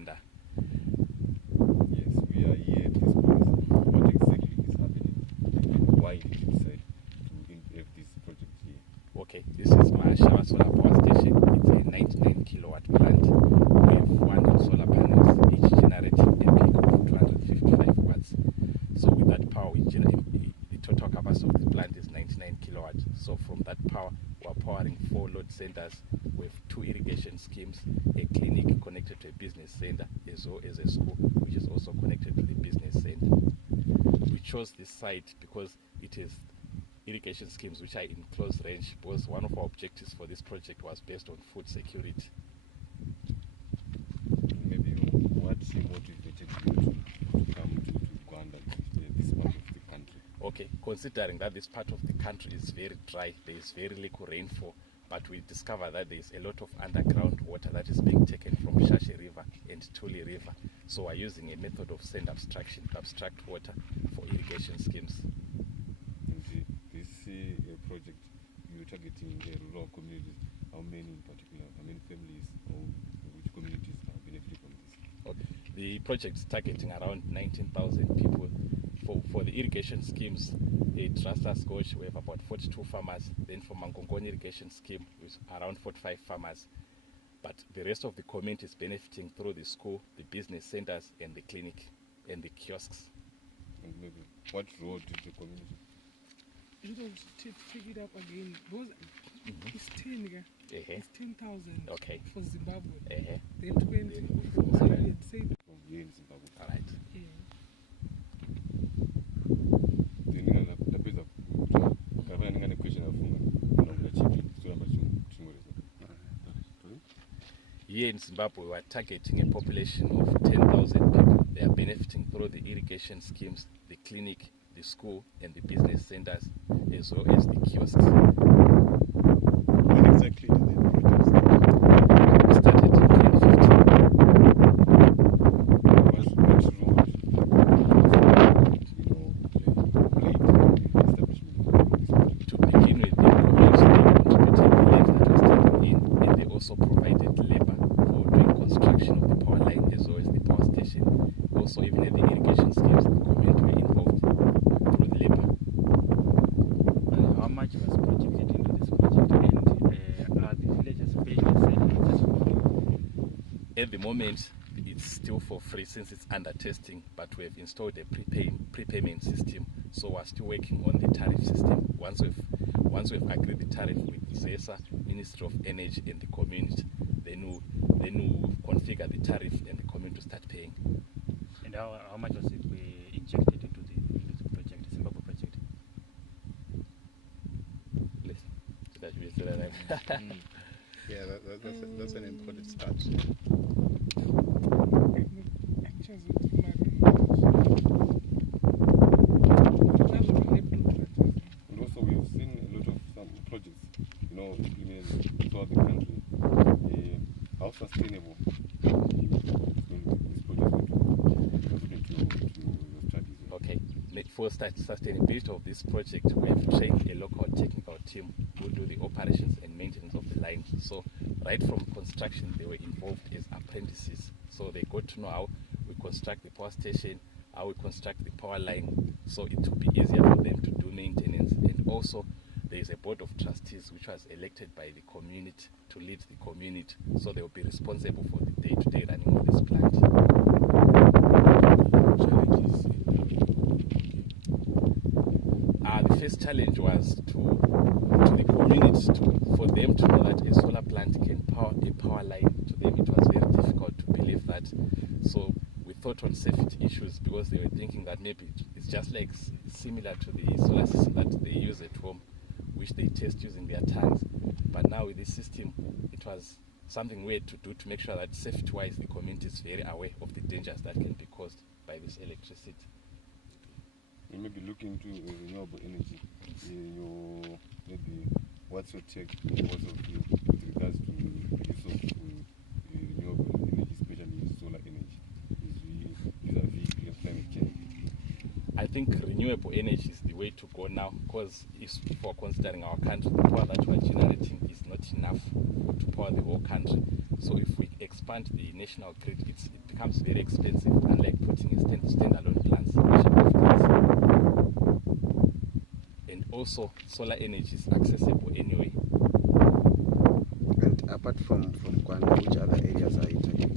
Gwanda. Yes, we are here at this place. What exactly is happening and why did you decide to have this project here? Okay, this is Mashaba Solar Power Station. It's a 99 kilowatt plant with 100 solar panels, each generating a peak of 255 watts. So with that power, the total capacity of the plant is 99 kilowatts. So from that power, we're powering 4 load centers with 2 irrigation schemes, a clinic connected to a business center, as well as a school which is also connected to the business center. We chose this site because it is irrigation schemes which are in close range, because one of our objectives for this project was based on food security. Maybe what motivated you to come to Gwanda, this part of the country? Okay, considering that this part of the country is very dry, there is very little rainfall, but we discover that there is a lot of underground water that is being taken from Shashe River and Tuli River. So we're using a method of sand abstraction to abstract water for irrigation schemes. And this project, you're targeting the rural communities. How many in particular? How many families or which communities are benefiting from this? Okay. The project is targeting around 19,000 people. For the irrigation schemes, at Rastas Gosh, we have about 42 farmers. Then for Mangongoni irrigation scheme, with around 45 farmers. But the rest of the community is benefiting through the school, the business centers, and the clinic, and the kiosks. And maybe what role did the community? Take it up again. It's 10, it's 10,000 Okay. for Zimbabwe. Then Then 20 from for Zimbabwe. say From here in Zimbabwe. All right. yeah. Here in Zimbabwe, we are targeting a population of 10,000 people. They are benefiting through the irrigation schemes, the clinic, the school, and the business centers, as well as the kiosks. When exactly did the project start? We started in 2015. To begin with, the community contributed the land that was taken in, and they also provided labor for doing construction of the power line as well as the power station. Also, even at the irrigation schemes, the community were involved through the labor. How much was projected into this project, and are the villagers paying the same? At the moment, it's still for free since it's under testing, but we have installed a prepayment system. So we're still working on the tariff system. Once we've agreed the tariff with ZESA, Ministry of Energy, and the community, then we'll configure the tariff and the community to start paying. And how much was it injected into the project, the Zimbabwe project? Listen, that you say that. Yeah, that's an important start. And also we've seen a lot of some projects, implemented throughout the country. How sustainable is this project according to your studies? Okay, for sustainability of this project, we have trained a local technical team who do the operations and maintenance of the line. So right from construction, they were involved as apprentices. So they got to know how we construct the power station, how we construct the power line, so it will be easier for them to do maintenance. And also, there is a board of trustees which was elected by the community to lead the community, so they will be responsible for the day-to-day running of this plant. The first challenge was to the community, for them to know that a solar plant can power a power line. To them, it was very difficult to believe that. So we thought on safety issues, because they were thinking that maybe it's just like similar to the solar system that they use at home, which they test using their tanks. But now with this system, it was something we had to do to make sure that safety-wise the community is very aware of the dangers that can be caused by this electricity. You maybe look into renewable energy. Maybe what's your take, what's your view with regards to the use of renewable energy, especially solar energy, vis-a-vis climate change? I think renewable energy is the way to go now, because for considering our country, the power that we are generating is not enough to power the whole country. So if we expand the national grid, it becomes very expensive, unlike putting a standalone plants which are off-grid. And also, solar energy is accessible anyway. And apart from Gwanda, which other areas are you targeting?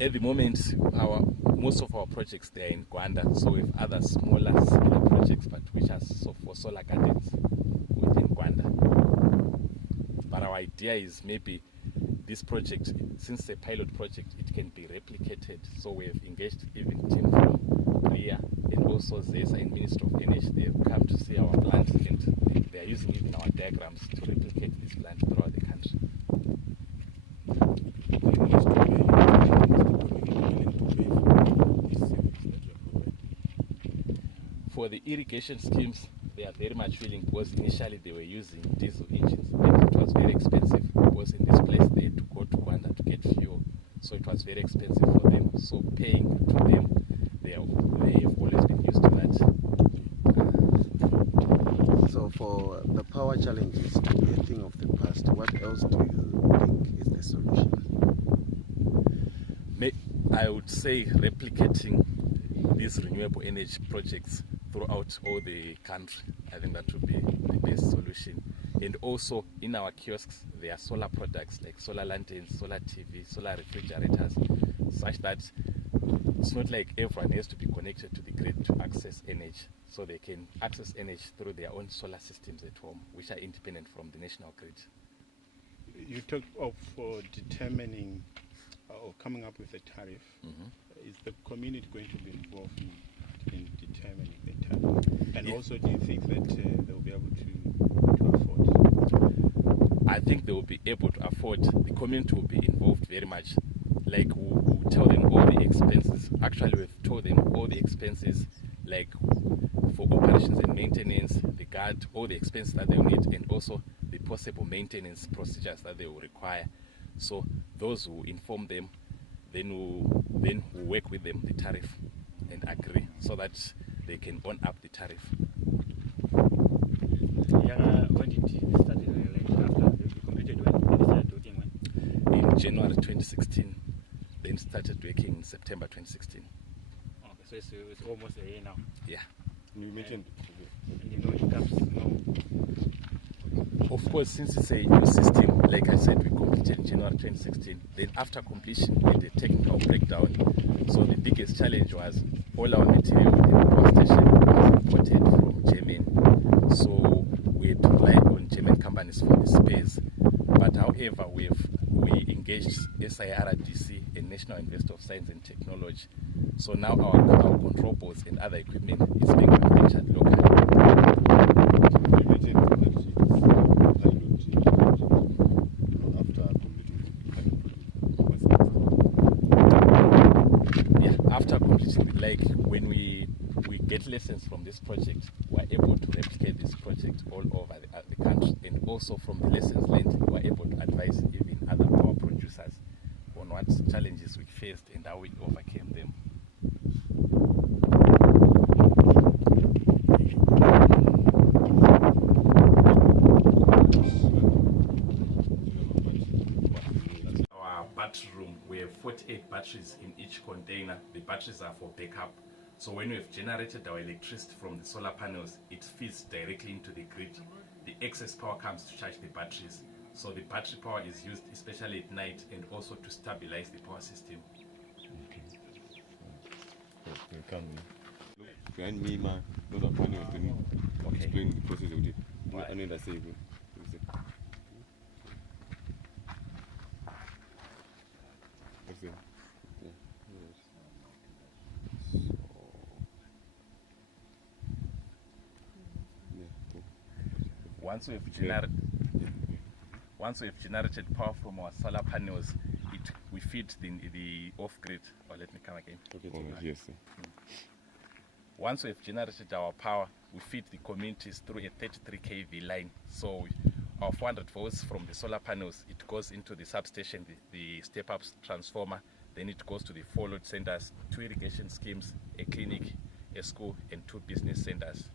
At the moment, most of our projects, they are in Gwanda, so we have other smaller similar projects, but which are for solar gardens within Gwanda. But our idea is maybe this project, since it's a pilot project, it can be replicated. So we have engaged even team from RIA and also ZESA and Ministry of Energy. They have come to see our plant, and they are using even our diagrams to replicate this plant throughout the country. For the irrigation schemes, they are very much willing, because initially they were using diesel engines and it was very expensive, because in this place they had to go to Gwanda to get fuel, so it was very expensive for them. So paying to them, they have always been used to that. So for the power challenges to be a thing of the past, what else do you think is the solution? I would say replicating these renewable energy projects throughout all the country. I think that would be the best solution. And also in our kiosks, there are solar products like solar lanterns, solar TV, solar refrigerators, such that it's not like everyone has to be connected to the grid to access energy. So they can access energy through their own solar systems at home, which are independent from the national grid. You talked of determining or coming up with a tariff. Is the community going to be involved in determining the tariff? And also, do you think that they will be able to afford? I think they will be able to afford. The community will be involved very much. Like we'll tell them all the expenses. Actually, we've told them all the expenses, like for operations and maintenance, the guard, all the expenses that they will need, and also the possible maintenance procedures that they will require. So those who inform them, then we'll work with them the tariff and agree so that they can own up the tariff. When did you start after you completed when you started working when? In January 2016, then started working in September 2016. Okay, so it's almost a year now. Yeah. You mentioned. And you know hiccups, Of course, since it's a new system, like I said, we completed in January 2016. Then after completion, we had a technical breakdown. So the biggest challenge was all our material within the power station was imported from Germany. So we had to rely on German companies for the space. But however, we engaged SIRDC, a National Investor of Science and Technology. So now our control boards and other equipment is being manufactured locally. After completing, like when we get lessons from this project, we're able to replicate this project all over the country, and also from the lessons learned, we're able to advise even other power producers on what challenges we faced and how we overcame them. Our battery room, we have 48 batteries in each container. The batteries are for backup. So when we have generated our electricity from the solar panels, it feeds directly into the grid. The excess power comes to charge the batteries. So the battery power is used especially at night and also to stabilize the power system. Behind me, man, those are panels. Okay. Explain the process of it. Right. I know that say. Once we've generated power from our solar panels, we feed the off-grid. Or let me come again. Okay, yes, sir. Once we've generated our power, we feed the communities through a 33 kV line. So our 400 volts from the solar panels, it goes into the substation, the step-up transformer, then it goes to the 4 load centers, 2 irrigation schemes, a clinic, a school, and 2 business centers.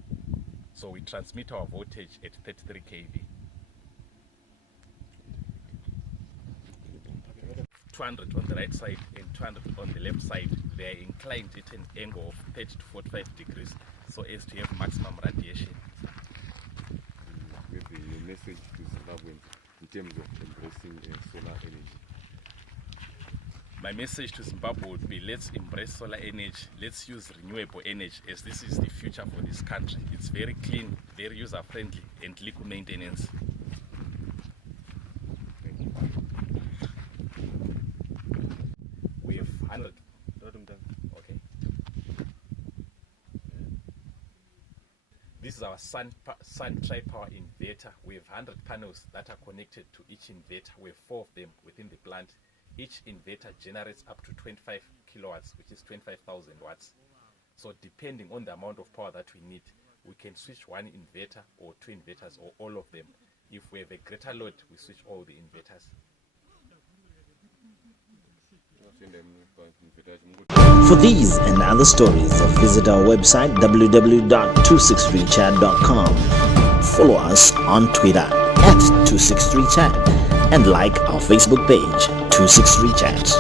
So we transmit our voltage at 33 kV. 200 on the right side and 200 on the left side, they are inclined at an angle of 30 to 45 degrees, so as to have maximum radiation. Maybe a message to Zimbabweans in terms of embracing solar energy. My message to Zimbabwe would be, let's embrace solar energy, let's use renewable energy, as this is the future for this country. It's very clean, very user friendly and legal maintenance. Thank you. We have 100. Okay. This is our sun tri-power inverter. We have 100 panels that are connected to each inverter. We have 4 of them within the plant. Each inverter generates up to 25 kilowatts, which is 25,000 watts. So depending on the amount of power that we need, we can switch one inverter or 2 inverters or all of them. If we have a greater load, we switch all the inverters. For these and other stories, visit our website www.263chat.com. Follow us on Twitter @263chat and like our Facebook page 263chat.